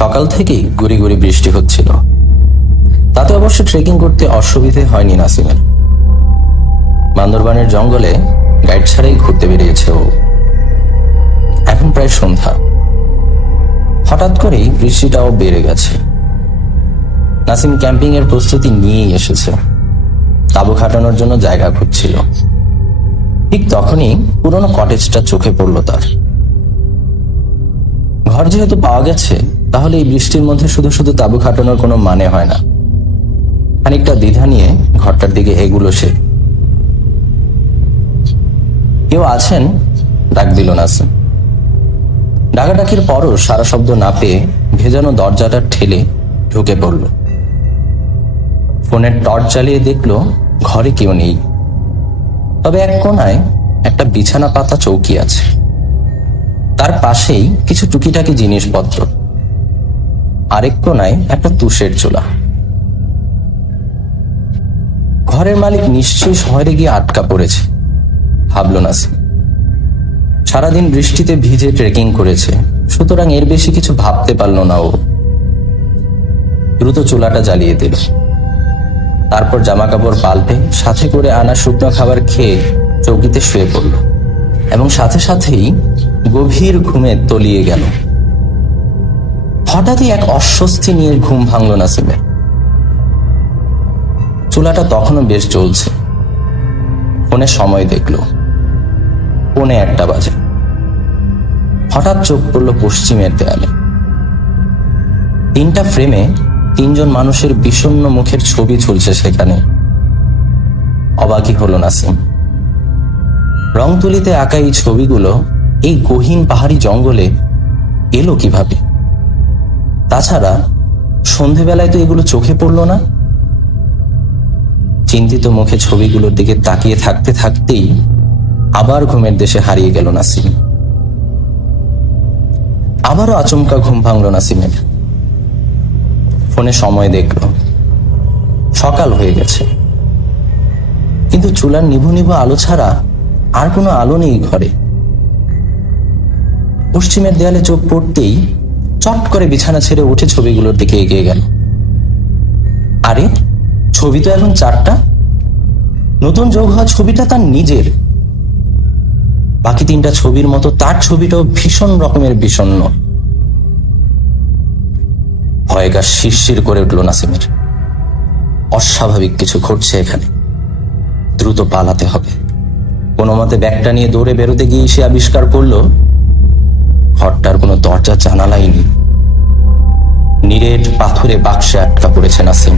সকাল থেকেই গুড়ি গুড়ি বৃষ্টি হচ্ছিল। তাতে অবশ্য ট্রেকিং করতে অসুবিধে হয়নি নাসিমের। বান্দরবানের জঙ্গলে গাইড ছাড়াই ঘুরতে বেরিয়েছে ও। এখন প্রায় সন্ধ্যা। হঠাৎ করেই বৃষ্টিটাও বেড়ে গেছে। নাসিম ক্যাম্পিং এর প্রস্তুতি নিয়েই এসেছে, তাঁবু খাটানোর জন্য জায়গা খুঁজছিল। ঠিক তখনই পুরনো কটেজটা চোখে পড়ল তার। ঘর যেহেতু পাওয়া গেছে, তাহলে এই বৃষ্টির মধ্যে শুধু শুধু তাঁবু খাটানোর কোনো মানে হয় না। খানিকটা দ্বিধা নিয়ে ঘরটার দিকে এগুলো সে। কেউ আছেন? ডাক দিল নাসিম। ডাকাডাকির পরও সারা শব্দ না পেয়ে ভেজানো দরজাটা ঠেলে ঢুকে পড়ল। ফোনের টর্চ জ্বালিয়ে দেখল ঘরে কেউ নেই, তবে এক কোনায় একটা বিছানা পাতা চৌকি আছে। তার পাশেই কিছু টুকিটাকি জিনিসপত্র। আরেক কোনায় একটা তুষের চুলা। ঘরের মালিক নিশ্চয়ই শহরে গিয়ে আটকা পড়েছে, ভাবল নাসিম। সারাদিন বৃষ্টিতে ভিজে ট্রেকিং করেছে, সুতরাং এর বেশি কিছু ভাবতে পারল না ও। দ্রুত চুলাটা জ্বালিয়ে দিল। তারপর জামা কাপড় পাল্টে সাথে করে আনা শুকনো খাবার খেয়ে চৌকিতে শুয়ে পড়ল এবং সাথে সাথেই গভীর ঘুমে তলিয়ে গেল। হঠাৎই এক অস্বস্তি নিয়ে ঘুম ভাঙল নাসিমের। চুলাটা তখনও বেশ জ্বলছে। ফোনে সময় দেখল, 1:45 বাজে। হঠাৎ চোখ পড়ল পশ্চিমের দেয়ালে। 3টা ফ্রেমে 3জন মানুষের বিষণ্ণ মুখের ছবি ঝুলছে সেখানে। অবাকই হলো নাসিম। রং তুলিতে আঁকা এই ছবিগুলো এই গহীন পাহাড়ি জঙ্গলে এলো কিভাবে? তাছাড়া সন্ধেবেলায় তো এগুলো চোখে পড়ল না। চিন্তিত মুখে ছবিগুলোর দিকে তাকিয়ে থাকতে থাকতেই আবার ঘুমের দেশে হারিয়ে গেল নাসিম। আবারও আচমকা ঘুম ভাঙল নাসিমের। ফোনে সময় দেখল, সকাল হয়ে গেছে, কিন্তু চুলার নিভু নিভু আলো ছাড়া আর কোনো আলো নেই ঘরে। পশ্চিমের দেয়ালে চোখ পড়তেই চট করে বিছানা ছেড়ে উঠে ছবিগুলোর দিকে এগিয়ে গেল। আরে, ছবি তো এখন 4টা। নতুন যোগ হওয়া ছবিটা তার নিজের। বাকি 3টা ছবির মতো তার ছবিটাও ভীষণ রকমের বিষণ্ণ। ভয়ে গা শিরশির করে উঠল নাসিমের। অস্বাভাবিক কিছু ঘটছে এখানে। দ্রুত পালাতে হবে। কোনো মতে ব্যাগটা নিয়ে দৌড়ে বেরোতে গিয়ে সে আবিষ্কার করল ঘরটার কোনো দরজা জানালাই নেই। নিরেট পাথরে বাক্সে আটকা পড়েছে নাসিম।